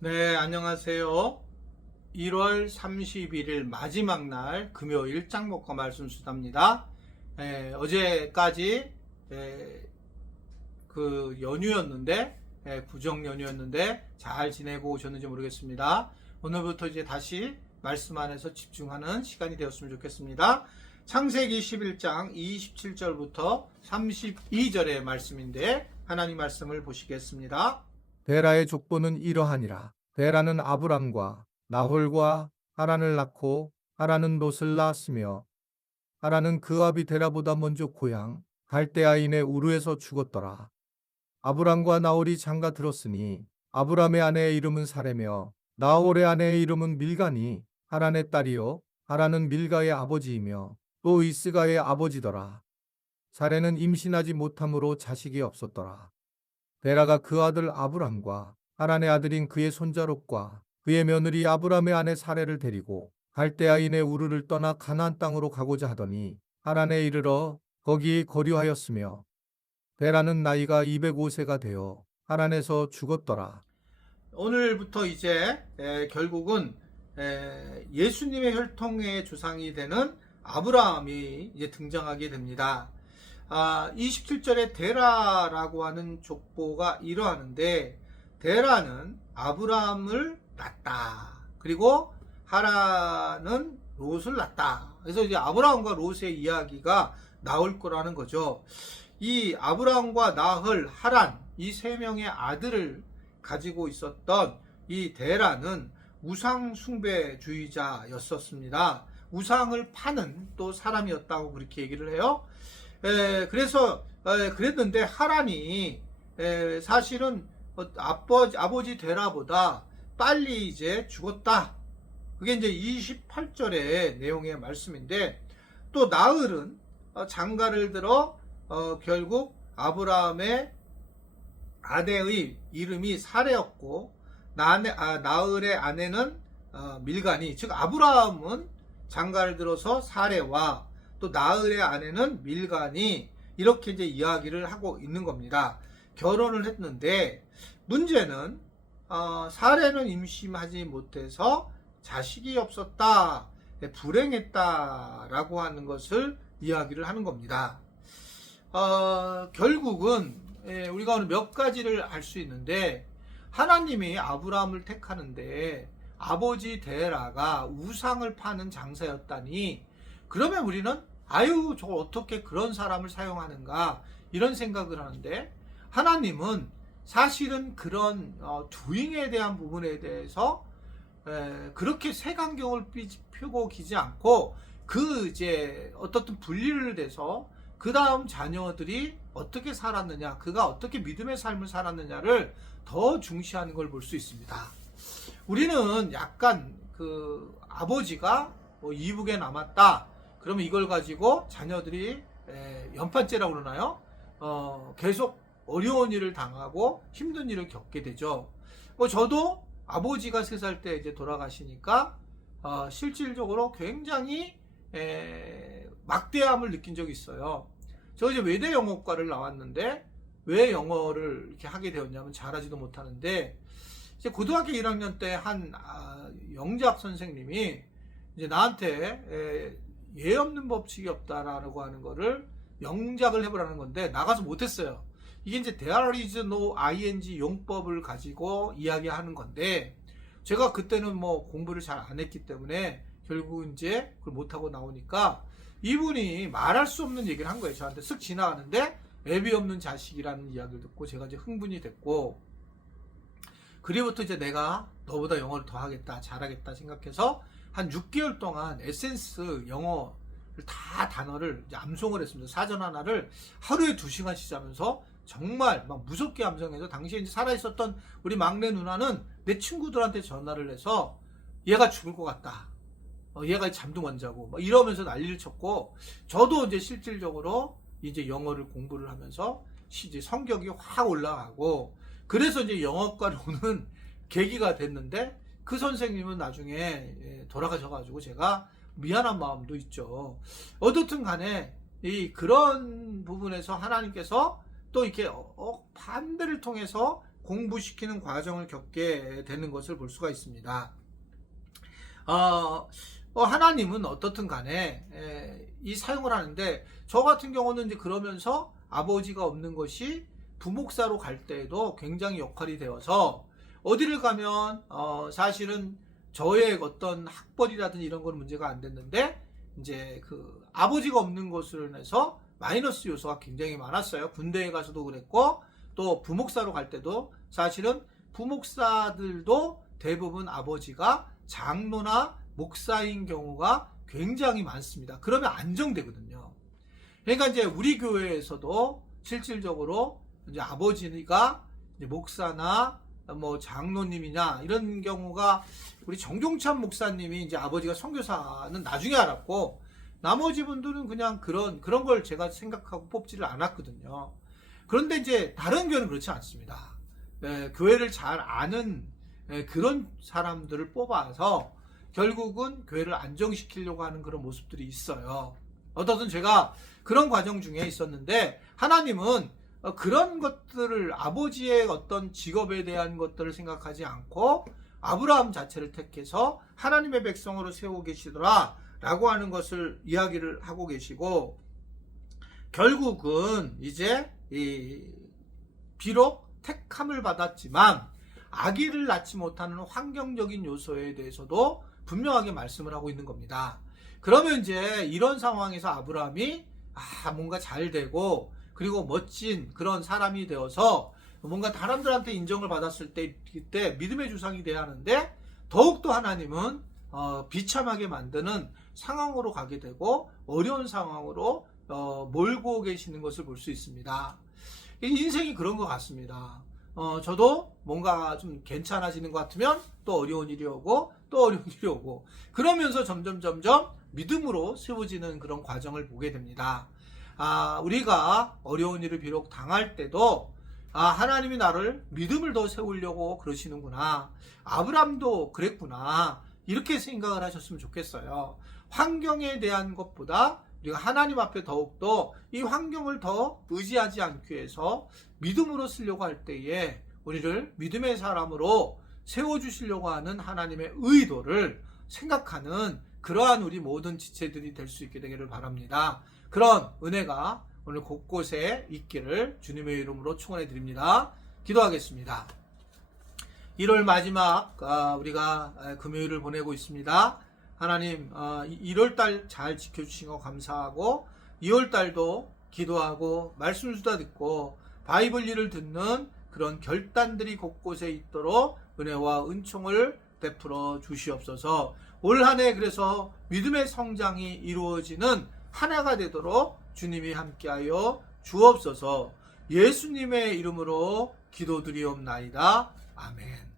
네, 안녕하세요. 1월 31일 마지막 날 금요일 짱목과 말씀 수다입니다. 어제까지 그 연휴였는데 구정 연휴였는데 잘 지내고 오셨는지 모르겠습니다. 오늘부터 이제 다시 말씀 안에서 집중하는 시간이 되었으면 좋겠습니다. 창세기 11장 27절부터 32절의 말씀인데 하나님 말씀을 보시겠습니다. 데라의 족보는 이러하니라. 데라는 아브람과 나홀과 하란을 낳고 하란은 롯을 낳았으며 하란은 그 아비 데라보다 먼저 고향 갈대아인의 우르에서 죽었더라. 아브람과 나홀이 장가 들었으니 아브람의 아내의 이름은 사레며 나홀의 아내의 이름은 밀가니 하란의 딸이요 하란은 밀가의 아버지이며 또 이스가의 아버지더라. 사레는 임신하지 못함으로 자식이 없었더라. 데라가 그 아들 아브람과 하란의 아들인 그의 손자 롯과 그의 며느리 아브람의 아내 사레를 데리고 갈대아인의 우르를 떠나 가나안 땅으로 가고자 하더니 하란에 이르러 거기 거류하였으며 데라는 나이가 205세가 되어 하란에서 죽었더라. 오늘부터 이제 결국은 예수님의 혈통의 조상이 되는 아브라함이 이제 등장하게 됩니다. 27절에 데라라고 하는 족보가 이러하는데 데라는 아브라함을 낳았다. 그리고 하란은 롯을 낳았다. 그래서 이제 아브라함과 롯의 이야기가 나올 거라는 거죠. 이 아브라함과 나홀, 하란 이 세 명의 아들을 가지고 있었던 이 데라는 우상 숭배주의자였었습니다. 우상을 파는 또 사람이었다고 그렇게 얘기를 해요. 그래서 그랬는데 하란이 사실은 아버지 데라보다 빨리 이제 죽었다. 그게 이제 28절의 내용의 말씀인데 또 나흘은 장가를 들어 결국 아브라함의 아내의 이름이 사레였고 나흘의 아내는 밀가니, 즉 아브라함은 장가를 들어서 사레와 또 나흘의 아내는 밀가니 이렇게 이제 이야기를 하고 있는 겁니다. 결혼을 했는데 문제는 사레는 임신하지 못해서 자식이 없었다, 불행했다라고 하는 것을 이야기를 하는 겁니다. 결국은 우리가 오늘 몇 가지를 알 수 있는데 하나님이 아브라함을 택하는데 아버지 데라가 우상을 파는 장사였다니, 그러면 우리는 아유 저 어떻게 그런 사람을 사용하는가 이런 생각을 하는데 하나님은 사실은 그런 두잉에 대한 부분에 대해서 그렇게 색안경을 펴고 기지 않고 그 이제 어떻든 분리를 돼서 그 다음 자녀들이 어떻게 살았느냐, 그가 어떻게 믿음의 삶을 살았느냐를 더 중시하는 걸 볼 수 있습니다. 우리는 약간 그 아버지가 이북에 남았다, 그러면 이걸 가지고 자녀들이 연판죄라고 그러나요? 계속 어려운 일을 당하고 힘든 일을 겪게 되죠. 저도 아버지가 3살 때 이제 돌아가시니까 실질적으로 굉장히 막대함을 느낀 적이 있어요. 저 이제 외대 영어과를 나왔는데 왜 영어를 이렇게 하게 되었냐면 잘하지도 못하는데 이제 고등학교 1학년 때 한 영작 선생님이 이제 나한테 예 없는 법칙이 없다라고 하는 거를 영작을 해보라는 건데 나가서 못했어요. 이게 이제 there is no ing 용법을 가지고 이야기하는 건데 제가 그때는 뭐 공부를 잘 안 했기 때문에 결국 이제 그걸 못하고 나오니까 이분이 말할 수 없는 얘기를 한 거예요. 저한테 쓱 지나가는데 애비 없는 자식이라는 이야기를 듣고 제가 이제 흥분이 됐고, 그리고부터 이제 내가 너보다 영어를 더 하겠다, 잘하겠다 생각해서 한 6개월 동안 에센스 영어를 다 단어를 이제 암송을 했습니다. 사전 하나를 하루에 2시간씩 자면서 정말 막 무섭게 암송해서 당시에 이제 살아있었던 우리 막내 누나는 내 친구들한테 전화를 해서 얘가 죽을 것 같다, 얘가 잠도 못 자고 막 이러면서 난리를 쳤고, 저도 이제 실질적으로 이제 영어를 공부를 하면서 이제 성격이 확 올라가고, 그래서 이제 영어과를 오는 계기가 됐는데 그 선생님은 나중에 돌아가셔가지고 제가 미안한 마음도 있죠. 어떻든 간에 그런 부분에서 하나님께서 또 이렇게 반대를 통해서 공부시키는 과정을 겪게 되는 것을 볼 수가 있습니다. 하나님은 어떻든 간에 이 사용을 하는데, 저 같은 경우는 이제 그러면서 아버지가 없는 것이 부목사로 갈 때에도 굉장히 역할이 되어서, 어디를 가면 사실은 저의 어떤 학벌이라든지 이런 건 문제가 안 됐는데, 이제 그 아버지가 없는 것으로 인해서 마이너스 요소가 굉장히 많았어요. 군대에 가서도 그랬고, 또 부목사로 갈 때도 사실은 부목사들도 대부분 아버지가 장로나 목사인 경우가 굉장히 많습니다. 그러면 안정되거든요. 그러니까 이제 우리 교회에서도 실질적으로 이제 아버지가 이제 목사나 뭐 장로님이냐 이런 경우가, 우리 정종찬 목사님이 이제 아버지가 선교사는 나중에 알았고, 나머지 분들은 그냥 그런 걸 제가 생각하고 뽑지를 않았거든요. 그런데 이제 다른 교회는 그렇지 않습니다. 교회를 잘 아는 그런 사람들을 뽑아서 결국은 교회를 안정시키려고 하는 그런 모습들이 있어요. 어떻든 제가 그런 과정 중에 있었는데, 하나님은 그런 것들을, 아버지의 어떤 직업에 대한 것들을 생각하지 않고 아브라함 자체를 택해서 하나님의 백성으로 세우고 계시더라 라고 하는 것을 이야기를 하고 계시고, 결국은 이제 비록 택함을 받았지만 아기를 낳지 못하는 환경적인 요소에 대해서도 분명하게 말씀을 하고 있는 겁니다. 그러면 이제 이런 상황에서 아브라함이 뭔가 잘 되고, 그리고 멋진 그런 사람이 되어서 뭔가 사람들한테 인정을 받았을 때, 그때 믿음의 주상이 돼야 하는데, 더욱더 하나님은 비참하게 만드는 상황으로 가게 되고 어려운 상황으로 몰고 계시는 것을 볼 수 있습니다. 인생이 그런 것 같습니다. 저도 뭔가 좀 괜찮아지는 것 같으면 또 어려운 일이 오고, 또 어려운 일이 오고, 그러면서 점점 믿음으로 세워지는 그런 과정을 보게 됩니다. 우리가 어려운 일을 비록 당할 때도 하나님이 나를 믿음을 더 세우려고 그러시는구나, 아브람도 그랬구나, 이렇게 생각을 하셨으면 좋겠어요. 환경에 대한 것보다 우리가 하나님 앞에 더욱더 이 환경을 더 의지하지 않기 위해서 믿음으로 쓰려고 할 때에 우리를 믿음의 사람으로 세워주시려고 하는 하나님의 의도를 생각하는 그러한 우리 모든 지체들이 될 수 있게 되기를 바랍니다. 그런 은혜가 오늘 곳곳에 있기를 주님의 이름으로 축원해 드립니다. 기도하겠습니다. 1월 마지막 우리가 금요일을 보내고 있습니다. 하나님, 1월달 잘 지켜주신 거 감사하고, 2월달도 기도하고 말씀 수다 듣고 바이블리를 듣는 그런 결단들이 곳곳에 있도록 은혜와 은총을 베풀어 주시옵소서. 올 한 해 그래서 믿음의 성장이 이루어지는 한 해가 되도록 주님이 함께하여 주옵소서. 예수님의 이름으로 기도드리옵나이다. 아멘.